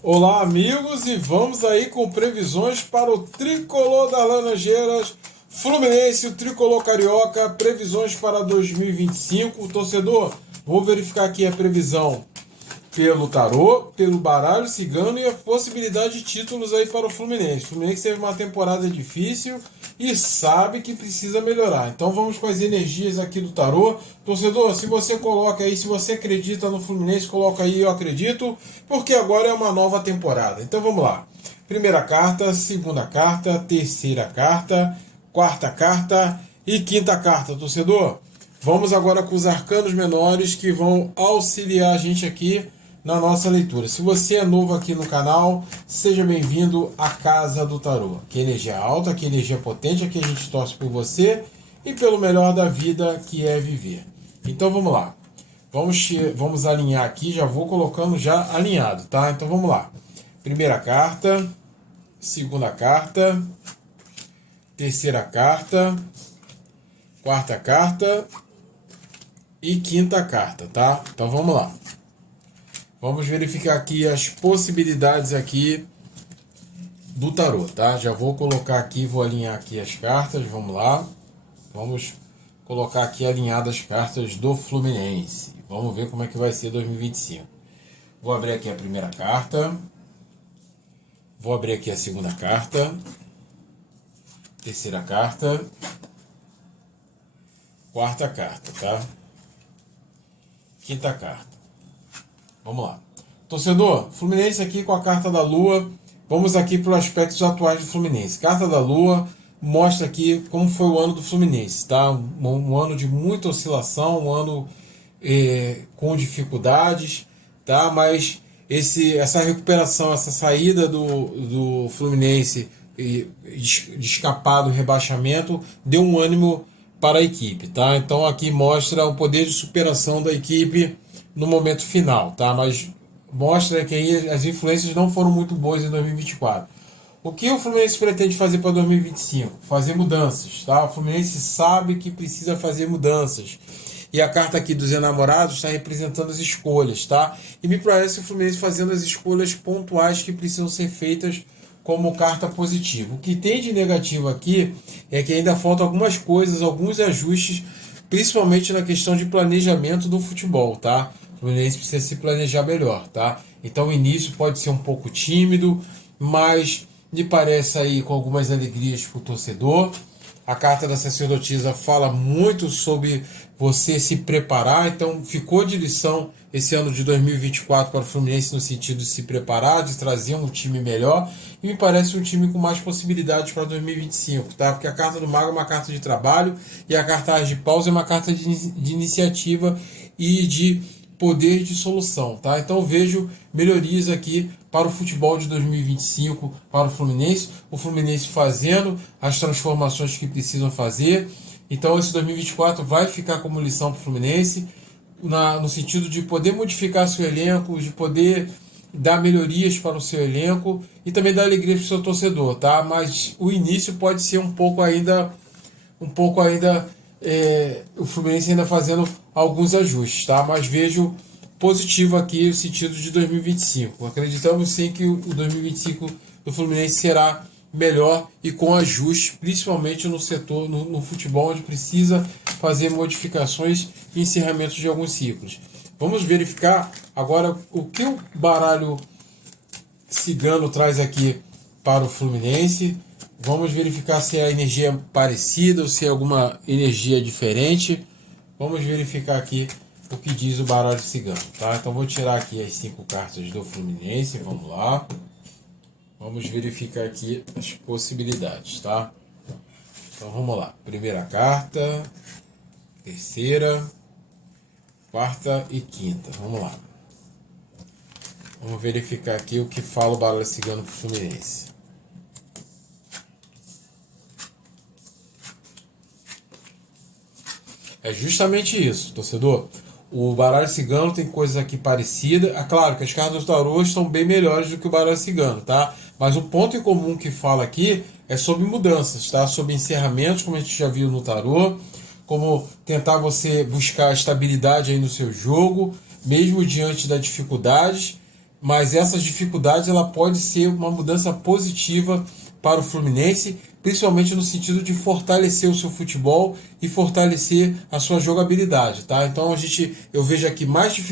Olá, amigos, e vamos aí com previsões para o tricolor das Laranjeiras, Fluminense, o tricolor carioca, previsões para 2025. Torcedor, vou verificar aqui a previsão pelo tarô, pelo baralho cigano e a possibilidade de títulos aí para o Fluminense. O Fluminense teve uma temporada difícil e sabe que precisa melhorar. Então vamos com as energias aqui do tarô. Torcedor, se você coloca aí, se você acredita no Fluminense, coloca aí eu acredito, porque agora é uma nova temporada. Então vamos lá. Primeira carta, segunda carta, terceira carta, quarta carta e quinta carta, torcedor. Vamos agora com os arcanos menores que vão auxiliar a gente aqui na nossa leitura. Se você é novo aqui no canal, seja bem-vindo à Casa do Tarô. Aqui é energia alta, aqui é energia potente, aqui a gente torce por você e pelo melhor da vida que é viver. Então vamos lá. Vamos alinhar aqui, já vou colocando já alinhado, tá? Então vamos lá. Primeira carta, segunda carta, terceira carta, quarta carta e quinta carta, tá? Então vamos lá. Vamos verificar aqui as possibilidades aqui do tarô, tá? Já vou colocar aqui, vou alinhar aqui as cartas, vamos lá. Vamos colocar aqui alinhadas as cartas do Fluminense. Vamos ver como é que vai ser 2025. Vou abrir aqui a primeira carta. Vou abrir aqui a segunda carta. Terceira carta. Quarta carta, tá? Quinta carta. Vamos lá. Torcedor, Fluminense aqui com a carta da Lua. Vamos aqui para os aspectos atuais do Fluminense. Carta da Lua mostra aqui como foi o ano do Fluminense, tá? Um ano de muita oscilação, um ano com dificuldades, tá? Mas essa recuperação, essa saída do Fluminense de escapar do rebaixamento deu um ânimo para a equipe, tá? Então aqui mostra o poder de superação da equipe no momento final, tá? Mas mostra que aí as influências não foram muito boas em 2024. O que o Fluminense pretende fazer para 2025? Fazer mudanças, tá? O Fluminense sabe que precisa fazer mudanças. E a carta aqui dos enamorados está representando as escolhas, tá? E me parece o Fluminense fazendo as escolhas pontuais que precisam ser feitas como carta positiva. O que tem de negativo aqui é que ainda faltam algumas coisas, alguns ajustes, principalmente na questão de planejamento do futebol, tá? O Fluminense precisa se planejar melhor, tá? Então o início pode ser um pouco tímido, mas me parece aí com algumas alegrias para o torcedor. A carta da sacerdotisa fala muito sobre você se preparar, então ficou de lição esse ano de 2024 para o Fluminense no sentido de se preparar, de trazer um time melhor, e me parece um time com mais possibilidades para 2025, tá? Porque a carta do Mago é uma carta de trabalho e a carta de Paus é uma carta de iniciativa e de poder de solução, tá? Então eu vejo melhorias aqui para o futebol de 2025, para o Fluminense fazendo as transformações que precisam fazer. Então esse 2024 vai ficar como lição para o Fluminense, no sentido de poder modificar seu elenco, de poder dar melhorias para o seu elenco e também dar alegria para o seu torcedor, tá? Mas o início pode ser um pouco ainda o Fluminense ainda fazendo alguns ajustes, tá? Mas vejo positivo aqui o sentido de 2025. Acreditamos sim que o 2025 do Fluminense será melhor e com ajustes, principalmente no setor, no futebol, onde precisa fazer modificações e encerramentos de alguns ciclos. Vamos verificar agora o que o baralho cigano traz aqui para o Fluminense. Vamos verificar se é a energia é parecida ou se é alguma energia diferente. Vamos verificar aqui o que diz o baralho cigano, tá? Então vou tirar aqui as 5 cartas do Fluminense, vamos lá. Vamos verificar aqui as possibilidades, tá? Então vamos lá. Primeira carta, terceira, quarta e quinta. Vamos lá. Vamos verificar aqui o que fala o baralho cigano pro Fluminense. É justamente isso, torcedor. O baralho cigano tem coisas aqui parecidas. É claro que as cartas do tarô são bem melhores do que o baralho cigano, tá? Mas o ponto em comum que fala aqui é sobre mudanças, tá? Sobre encerramentos, como a gente já viu no tarô. Como tentar você buscar estabilidade aí no seu jogo, mesmo diante das dificuldades. mas essa dificuldade ela pode ser uma mudança positiva para o Fluminense, principalmente no sentido de fortalecer o seu futebol e fortalecer a sua jogabilidade, tá? Então eu vejo aqui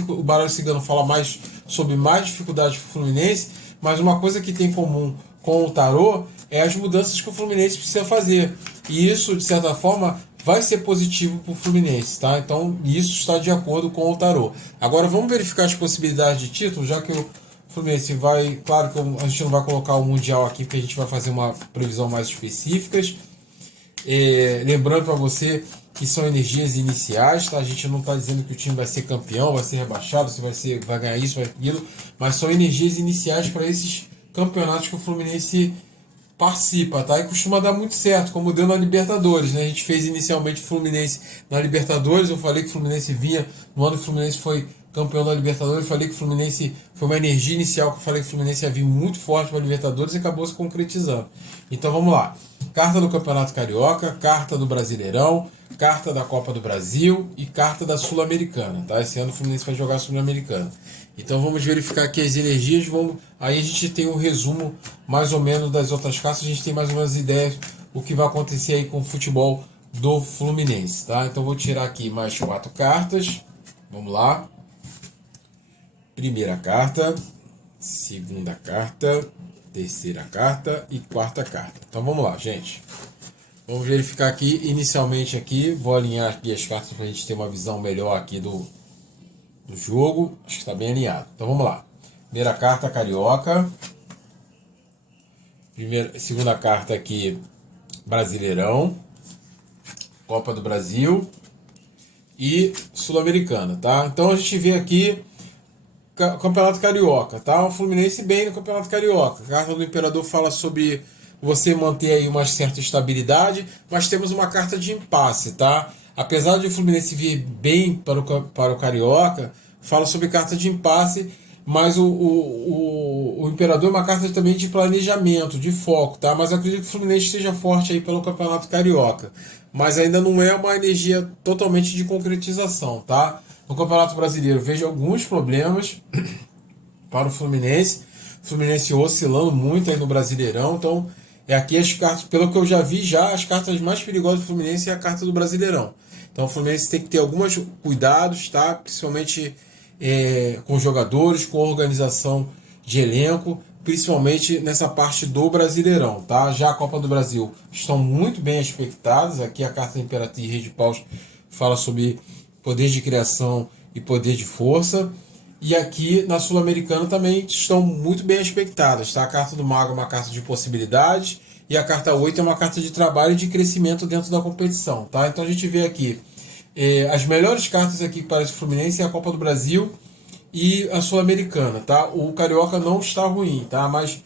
o Baralho Cigano fala mais sobre mais dificuldades para o Fluminense, mas uma coisa que tem em comum com o tarô é as mudanças que o Fluminense precisa fazer, e isso de certa forma vai ser positivo para o Fluminense, tá? Então isso está de acordo com o tarô. Agora vamos verificar as possibilidades de título, já que o Fluminense vai, claro que a gente não vai colocar o Mundial aqui, porque a gente vai fazer uma previsão mais específicas. Lembrando para você que são energias iniciais, tá? A gente não está dizendo que o time vai ser campeão, vai ser rebaixado, se vai ganhar isso, vai aquilo, mas são energias iniciais para esses campeonatos que o Fluminense participa, tá? E costuma dar muito certo, como deu na Libertadores, né? A gente fez inicialmente Fluminense na Libertadores, eu falei que o Fluminense vinha, no ano que o Fluminense foi campeão da Libertadores, eu falei que o Fluminense foi uma energia inicial, que eu falei que o Fluminense ia vir muito forte para a Libertadores e acabou se concretizando. Então vamos lá. Carta do Campeonato Carioca, carta do Brasileirão, carta da Copa do Brasil e carta da Sul-Americana, tá? Esse ano o Fluminense vai jogar a Sul-Americana. Então vamos verificar aqui as energias, aí a gente tem um resumo mais ou menos das outras cartas, a gente tem mais ou menos ideias do que vai acontecer aí com o futebol do Fluminense, tá? Então vou tirar aqui mais 4 cartas, vamos lá. Primeira carta, segunda carta, terceira carta e quarta carta. Então vamos lá, gente. Vamos verificar aqui, inicialmente aqui, vou alinhar aqui as cartas para a gente ter uma visão melhor aqui do jogo. Acho que está bem alinhado. Então vamos lá. Primeira carta, Carioca. Segunda carta aqui, Brasileirão. Copa do Brasil. E Sul-Americana, tá? Então a gente vê aqui Campeonato Carioca, tá? O Fluminense bem no Campeonato Carioca. A carta do Imperador fala sobre você manter aí uma certa estabilidade, mas temos uma carta de impasse, tá? Apesar de o Fluminense vir bem para o Carioca, fala sobre carta de impasse, mas o Imperador é uma carta também de planejamento, de foco, tá? Mas eu acredito que o Fluminense esteja forte aí pelo Campeonato Carioca, mas ainda não é uma energia totalmente de concretização, tá? No Campeonato Brasileiro vejo alguns problemas para o Fluminense oscilando muito aí no Brasileirão, então aqui as cartas, pelo que eu já vi as cartas mais perigosas do Fluminense é a carta do Brasileirão. Então o Fluminense tem que ter alguns cuidados, tá? Principalmente com jogadores, com organização de elenco, principalmente nessa parte do Brasileirão, tá? Já a Copa do Brasil estão muito bem expectadas. Aqui a carta da Imperatriz Rei de Paus fala sobre poder de criação e poder de força. E aqui na Sul-Americana também estão muito bem expectadas, tá? A carta do Mago é uma carta de possibilidades e a carta 8 é uma carta de trabalho e de crescimento dentro da competição, tá? Então a gente vê aqui as melhores cartas aqui para esse Fluminense é a Copa do Brasil e a Sul-Americana, tá? O Carioca não está ruim, tá? Mas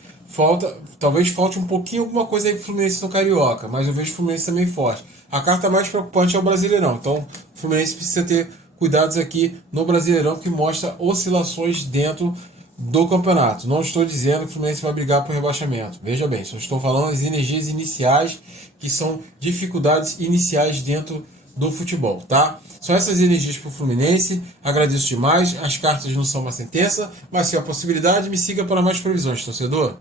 talvez falte um pouquinho alguma coisa aí pro Fluminense no Carioca, mas eu vejo o Fluminense também forte. A carta mais preocupante é o Brasileirão, então o Fluminense precisa ter cuidados aqui no Brasileirão, que mostra oscilações dentro do campeonato. Não estou dizendo que o Fluminense vai brigar por rebaixamento, veja bem, só estou falando das energias iniciais, que são dificuldades iniciais dentro do futebol, tá? São essas energias para o Fluminense. Agradeço demais. As cartas não são uma sentença, mas se há possibilidade, me siga para mais previsões, torcedor.